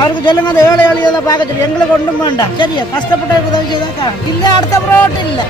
அவருக்கு சொல்லுங்க அந்த ஏழை எளியெல்லாம் பார்க்க சொல்லி எங்களுக்கு ஒன்றும் வேண்டாம். சரியா கஷ்டப்பட்ட உதவி செய்தாக்கா இல்ல அடுத்த புரோட்டு இல்ல.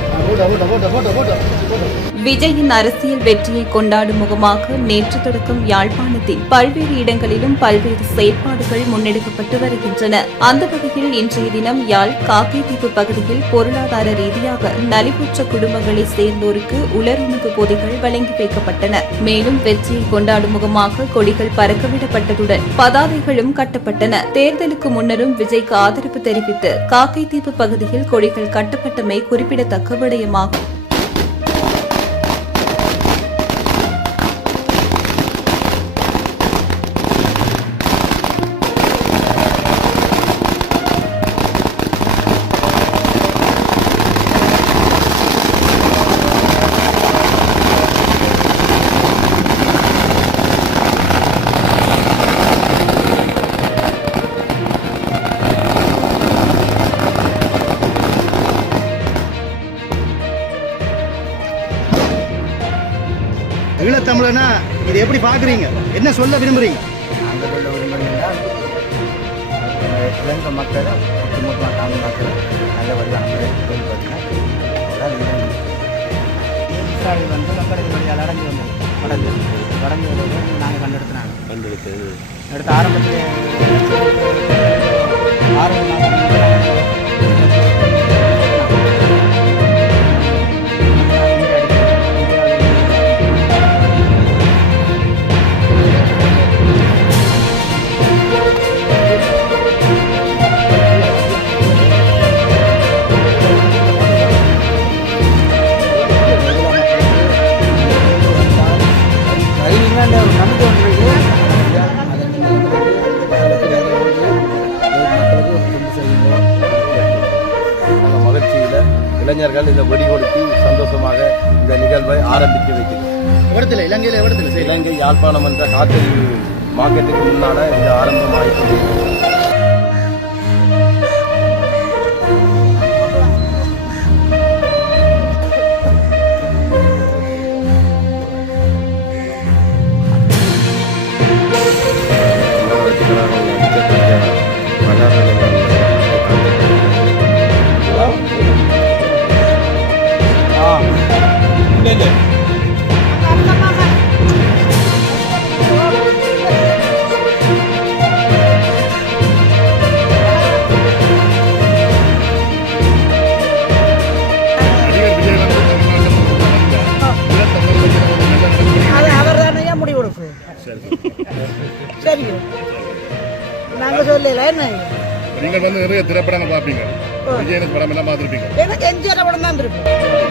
விஜயின் அரசியல் வெற்றியை கொண்டாடும் முகமாக நேற்று தொடக்கம் யாழ்ப்பாணத்தில் பல்வேறு இடங்களிலும் பல்வேறு செயற்பாடுகள் முன்னெடுக்கப்பட்டு வருகின்றன. அந்த வகையில் இன்றைய தினம் யாழ் காக்கைத்தீவு பகுதியில் பொருளாதார ரீதியாக நலிவுற்ற குடும்பங்களை சேர்ந்தோருக்கு உலருணவு பொதிகள் வழங்கி வைக்கப்பட்டன. மேலும் வெற்றியை கொண்டாடும் முகமாக கொடிகள் பறக்கவிடப்பட்டதுடன் பதாதைகளும் கட்டப்பட்டன. தேர்தலுக்கு முன்னரும் விஜய்க்கு ஆதரவு தெரிவித்து காக்கைத்தீவு பகுதியில் கொடிகள் கட்டப்பட்டமை குறிப்பிடத்தக்க விடயமாகும். ஈழத்தமிழனா இதை எப்படி பார்க்குறீங்க? என்ன சொல்ல விரும்புறீங்க? நாங்கள் சொல்ல விரும்புகிறீங்கன்னா இலங்கை மக்களை ஒட்டுமொத்தமாக தமிழ் மக்களை நல்லபடியாக இஸ்ராயல் வந்து மக்களுக்கு வழியால் அடைஞ்சு வந்தது வடஞ்சு நாங்கள் கண்டெடுத்து அடுத்த ஆரம்பத்தில் இளைஞர்கள் இந்த வெடி கொடுத்து சந்தோஷமாக இந்த நிகழ்வை ஆரம்பித்து வைக்கிறது. இலங்கை யாழ்ப்பாணம் என்ற காத்தல் மார்க்கெட்டுக்கு முன்னால இந்த ஆரம்பமாகிட்டு சரி நாங்க சொல்லல என்ன நீங்கள் வந்து நிறைய திரைப்படங்கள் பார்ப்பீங்க. விஜயனுக்கு படம் எல்லாம் பார்த்துருப்பீங்க. எனக்கு எம்ஜிஆர் படம் தான் இருக்கு.